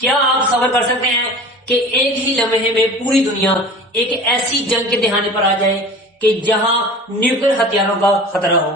کیا آپ تصور کر سکتے ہیں کہ ایک ہی لمحے میں پوری دنیا ایک ایسی جنگ کے دہانے پر آ جائے کہ جہاں نیوکلیر ہتھیاروں کا خطرہ ہو؟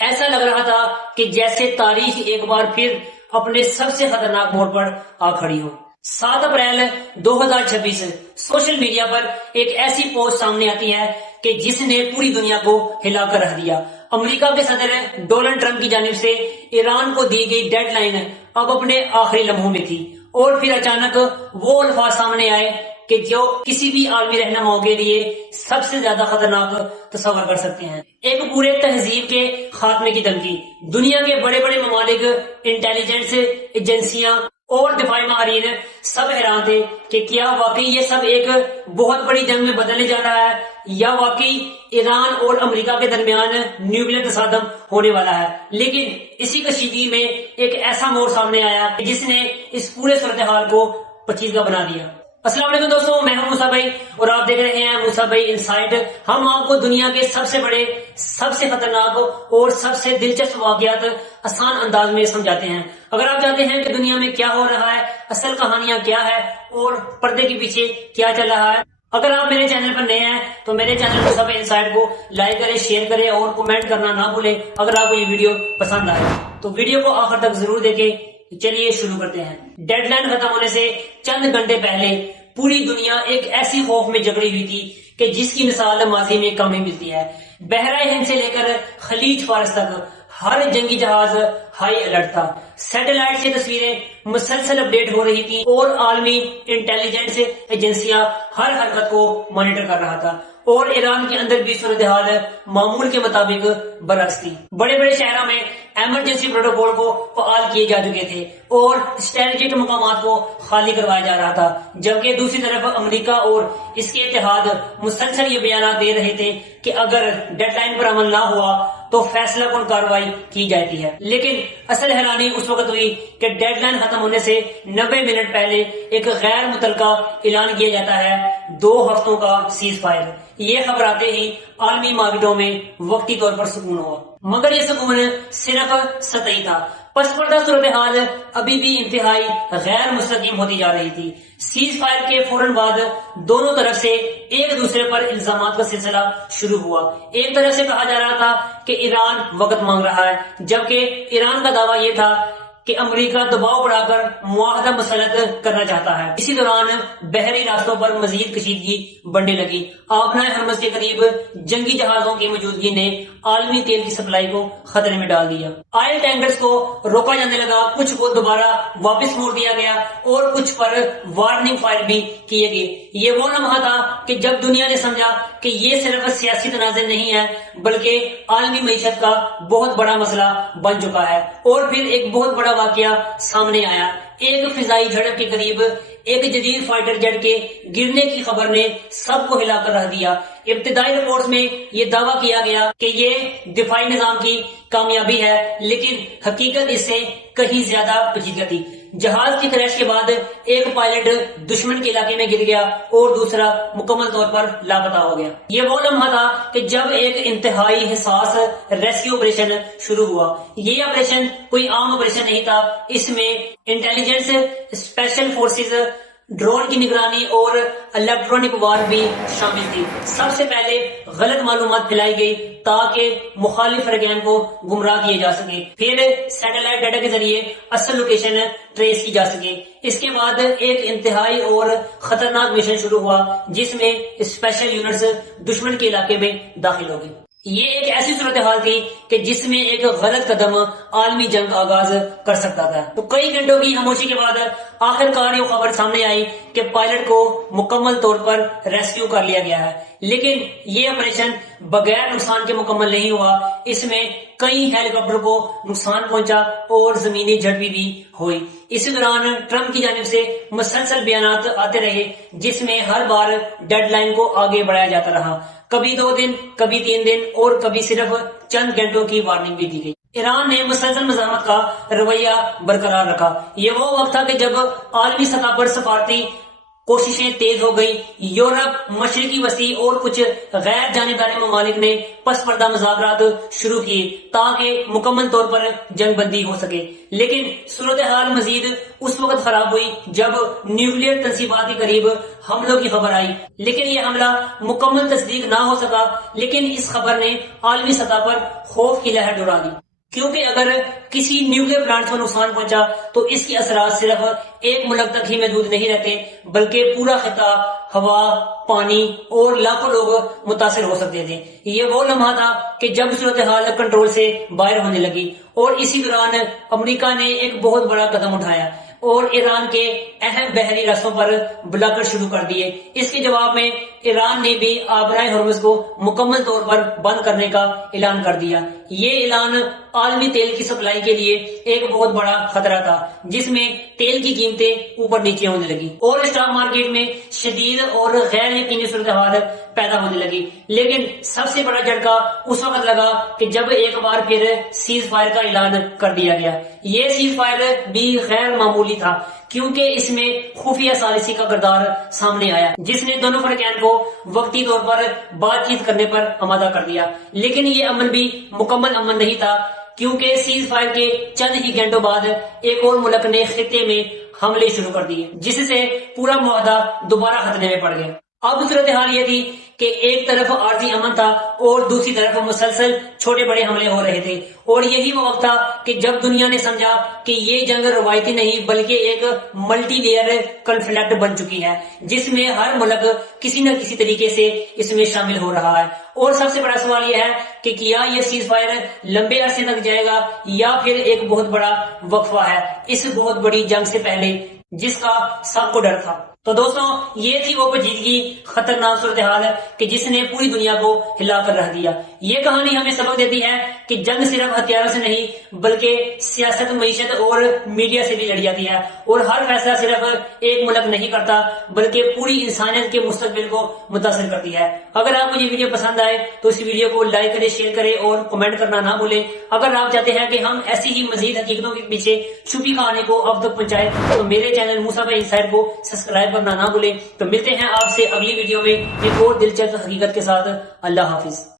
ایسا لگ رہا تھا کہ جیسے تاریخ ایک بار پھر اپنے سب سے خطرناک موڑ پر آ کھڑی ہو۔ 7 اپریل 2026 سوشل میڈیا پر ایک ایسی پوسٹ سامنے آتی ہے کہ جس نے پوری دنیا کو ہلا کر رکھ دیا۔ امریکہ کے صدر ڈونلڈ ٹرمپ کی جانب سے ایران کو دی گئی ڈیڈ لائن اب اپنے آخری لمحوں میں تھی، اور پھر اچانک وہ الفاظ سامنے آئے کہ جو کسی بھی عالمی رہنماؤں کے لیے سب سے زیادہ خطرناک تصور کر سکتے ہیں۔ ایک پورے تہذیب کے خاتمے کی دھمکی۔ دنیا کے بڑے بڑے ممالک، انٹیلیجنس ایجنسیاں اور دفاعی ماہرین سب حیران تھے کہ کیا واقعی یہ سب ایک بہت بڑی جنگ میں بدلنے جا رہا ہے، یا واقعی ایران اور امریکہ کے درمیان نیوکلیر تصادم ہونے والا ہے۔ لیکن اسی کشیدگی میں ایک ایسا موڑ سامنے آیا جس نے اس پورے صورتحال کو پیچیدہ بنا دیا۔ السلام علیکم دوستوں، میں ہوں موسیٰ بھائی اور آپ دیکھ رہے ہیں موسیٰ بھائی انسائٹ۔ ہم آپ کو دنیا کے سب سے بڑے، سب سے خطرناک اور سب سے دلچسپ واقعات آسان انداز میں سمجھاتے ہیں۔ اگر آپ چاہتے ہیں کہ دنیا میں کیا ہو رہا ہے، اصل کہانیاں کیا ہے اور پردے کے پیچھے کیا چل رہا ہے، اگر آپ میرے چینل پر نئے ہیں تو میرے چینل موسیٰ بھائی انسائٹ کو لائک کریں، شیئر کریں اور کمنٹ کرنا نہ بھولیں۔ اگر آپ کو یہ ویڈیو پسند آئے تو ویڈیو کو آخر تک ضرور دیکھیں۔ چلیے شروع کرتے ہیں۔ ڈیڈ لائن ختم ہونے سے چند گھنٹے پہلے پوری دنیا ایک ایسی خوف میں جکڑی ہوئی تھی کہ جس کی مثال ماضی میں کم ہی ملتی ہے۔ بحرہ ہند سے لے کر خلیج فارس تک ہر جنگی جہاز ہائی الرٹ تھا۔ سیٹلائٹ سے تصویریں مسلسل اپڈیٹ ہو رہی تھی اور عالمی انٹیلیجنس ایجنسیاں ہر حرکت کو مانیٹر کر رہا تھا، اور ایران کے اندر بھی صورتحال معمول کے مطابق برعکس تھی۔ بڑے بڑے شہروں میں ایمرجنسی پروٹوکول کو فعال کیے جا چکے تھے اور اسٹریٹجک مقامات کو خالی کروایا جا رہا تھا، جبکہ دوسری طرف امریکہ اور اس کے اتحاد مسلسل یہ بیانات دے رہے تھے کہ اگر ڈیڈ لائن پر عمل نہ ہوا تو فیصلہ کن کارروائی کی جاتی ہے۔ لیکن اصل حیرانی اس وقت ہوئی کہ ڈیڈ لائن ختم ہونے سے 90 منٹ پہلے ایک غیر متعلقہ اعلان کیا جاتا ہے، 2 ہفتوں کا سیز فائر۔ یہ خبر آتے ہی عالمی مارکیٹوں میں وقتی طور پر سکون ہوا، مگر یہ سکون صرف سطحی تھا۔ پس پردہ صورتحال ابھی بھی انتہائی غیر مستقیم ہوتی جا رہی تھی۔ سیز فائر کے فوراً بعد دونوں طرف سے ایک دوسرے پر الزامات کا سلسلہ شروع ہوا۔ ایک طرف سے کہا جا رہا تھا کہ ایران وقت مانگ رہا ہے، جبکہ ایران کا دعویٰ یہ تھا کہ امریکہ دباؤ بڑھا کر معاہدہ مسلط کرنا چاہتا ہے۔ اسی دوران بحری راستوں پر مزید کشیدگی بڑھنے لگی۔ آبنائے ہرمز کے قریب جنگی جہازوں کی موجودگی نے عالمی تیل کی سپلائی کو خطرے میں ڈال دیا۔ آئل ٹینکرز کو روکا جانے لگا، کچھ کو دوبارہ واپس موڑ دیا گیا اور کچھ پر وارننگ فائر بھی کیے گئے۔ یہ وہ لمحہ تھا کہ جب دنیا نے سمجھا کہ یہ صرف سیاسی تنازع نہیں ہے بلکہ عالمی معیشت کا بہت بڑا مسئلہ بن چکا ہے۔ اور پھر ایک بہت بڑا واقعہ سامنے آیا۔ ایک فضائی جھڑپ کے قریب ایک جدید فائٹر جیٹ کے گرنے کی خبر نے سب کو ہلا کر رکھ دیا۔ ابتدائی رپورٹس میں یہ دعویٰ کیا گیا کہ یہ دفاعی نظام کی کامیابی ہے، لیکن حقیقت اس سے کہیں زیادہ پیچیدہ تھی۔ جہاز کی کریش کے بعد ایک پائلٹ دشمن کے علاقے میں گر گیا اور دوسرا مکمل طور پر لاپتہ ہو گیا۔ یہ وہ لمحہ تھا کہ جب ایک انتہائی حساس ریسکیو آپریشن شروع ہوا۔ یہ آپریشن کوئی عام آپریشن نہیں تھا، اس میں انٹیلیجنس، اسپیشل فورسز، ڈرون کی نگرانی اور الیکٹرونک وار بھی شامل تھی۔ سب سے پہلے غلط معلومات پھیلائی گئی تاکہ مخالف فرقین کو گمراہ کیے جا سکے، پھر سیٹلائٹ ڈیٹا کے ذریعے اصل لوکیشن ٹریس کی جا سکے۔ اس کے بعد ایک انتہائی اور خطرناک مشن شروع ہوا جس میں اسپیشل یونٹس دشمن کے علاقے میں داخل ہو گئی۔ یہ ایک ایسی صورتحال تھی کہ جس میں ایک غلط قدم عالمی جنگ آغاز کر سکتا تھا۔ تو کئی گھنٹوں کی خاموشی کے بعد آخر کار یہ خبر سامنے آئی کہ پائلٹ کو مکمل طور پر ریسکیو کر لیا گیا ہے، لیکن یہ آپریشن بغیر نقصان کے مکمل نہیں ہوا۔ اس میں کئی ہیلی کاپٹر کو نقصان پہنچا اور زمینی جھڑپیں بھی ہوئی۔ اسی دوران ٹرمپ کی جانب سے مسلسل بیانات آتے رہے جس میں ہر بار ڈیڈ لائن کو آگے بڑھایا جاتا رہا، کبھی 2 دن، کبھی 3 دن اور کبھی صرف چند گھنٹوں کی وارننگ بھی دی گئی۔ ایران نے مسلسل مزاحمت کا رویہ برقرار رکھا۔ یہ وہ وقت تھا کہ جب عالمی سطح پر سفارتی کوششیں تیز ہو گئی. یورپ، مشرقی وسیع اور کچھ غیر جانبدار ممالک نے پس پردہ مذاکرات شروع کیے تاکہ مکمل طور پر جنگ بندی ہو سکے. لیکن صورتحال مزید اس وقت خراب ہوئی جب نیوکلیئر تنصیبات کے قریب حملوں کی خبر آئی. لیکن یہ حملہ مکمل تصدیق نہ ہو سکا، لیکن اس خبر نے عالمی سطح پر خوف کی لہر دوڑا دی، کیونکہ اگر کسی نیوکلیئر پلانٹ کو نقصان پہنچا تو اس کے اثرات صرف ایک ملک تک ہی محدود نہیں رہتے، بلکہ پورا خطہ، ہوا، پانی اور لاکھوں لوگ متاثر ہو سکتے تھے. یہ وہ لمحہ تھا کہ جب صورتحال کنٹرول سے باہر ہونے لگی، اور اسی دوران امریکہ نے ایک بہت بڑا قدم اٹھایا اور ایران کے اہم بحری راستوں پر بلاکٹ شروع کر دیے. اس کے جواب میں ایران نے بھی آبرائے ہرمز کو مکمل طور پر بند کرنے کا اعلان کر دیا. یہ اعلان عالمی تیل کی سپلائی کے لیے ایک بہت بڑا خطرہ تھا، جس میں تیل کی قیمتیں اوپر نیچے ہونے لگی اور اسٹاک مارکیٹ میں شدید اور غیر یقینی صورتحال پیدا ہونے لگی. لیکن سب سے بڑا جھٹکا اس وقت لگا کہ جب ایک بار پھر سیز فائر کا اعلان کر دیا گیا. یہ سیز فائر بھی غیر معمولی تھا، کیونکہ اس میں خفیہ ثالثی کا کردار سامنے آیا، جس نے دونوں فریقین کو وقتی طور پر بات چیت کرنے پر آمادہ کر دیا. لیکن یہ امن بھی مکمل امن نہیں تھا، کیونکہ سیز فائر کے چند ہی گھنٹوں بعد ایک اور ملک نے خطے میں حملے شروع کر دیے، جس سے پورا معاہدہ دوبارہ خطرے میں پڑ گیا. اب صورتحال یہ تھی کہ ایک طرف عارضی امن تھا اور دوسری طرف مسلسل چھوٹے بڑے حملے ہو رہے تھے. اور یہی وہ وقت تھا کہ جب دنیا نے سمجھا کہ یہ جنگ روایتی نہیں بلکہ ایک ملٹی لیئر کنفلکٹ بن چکی ہے، جس میں ہر ملک کسی نہ کسی طریقے سے اس میں شامل ہو رہا ہے. اور سب سے بڑا سوال یہ ہے کہ کیا یہ سیز فائر لمبے عرصے تک جائے گا یا پھر ایک بہت بڑا وقفہ ہے اس بہت بڑی جنگ سے پہلے، جس کا سب کو ڈر تھا. تو دوستوں، یہ تھی وہ پیچیدگی، خطرناک صورتحال کہ جس نے پوری دنیا کو ہلا کر رکھ دیا. یہ کہانی ہمیں سبق دیتی ہے کہ جنگ صرف ہتھیاروں سے نہیں بلکہ سیاست، معیشت اور میڈیا سے بھی لڑی جاتی ہے، اور ہر فیصلہ صرف ایک ملک نہیں کرتا بلکہ پوری انسانیت کے مستقبل کو متاثر کرتی ہے. اگر آپ کو یہ ویڈیو پسند آئے تو اس ویڈیو کو لائک کریں، شیئر کریں اور کمنٹ کرنا نہ بھولیں. اگر آپ چاہتے ہیں کہ ہم ایسی ہی مزید حقیقتوں کے پیچھے چھپی کہانی کو اب تک پہنچائیں تو میرے چینل موسیٰ بھائی انسائٹ کو سبسکرائب کرنا نہ بھولیں. تو ملتے ہیں آپ سے اگلی ویڈیو میں ایک اور دلچسپ حقیقت کے ساتھ. اللہ حافظ.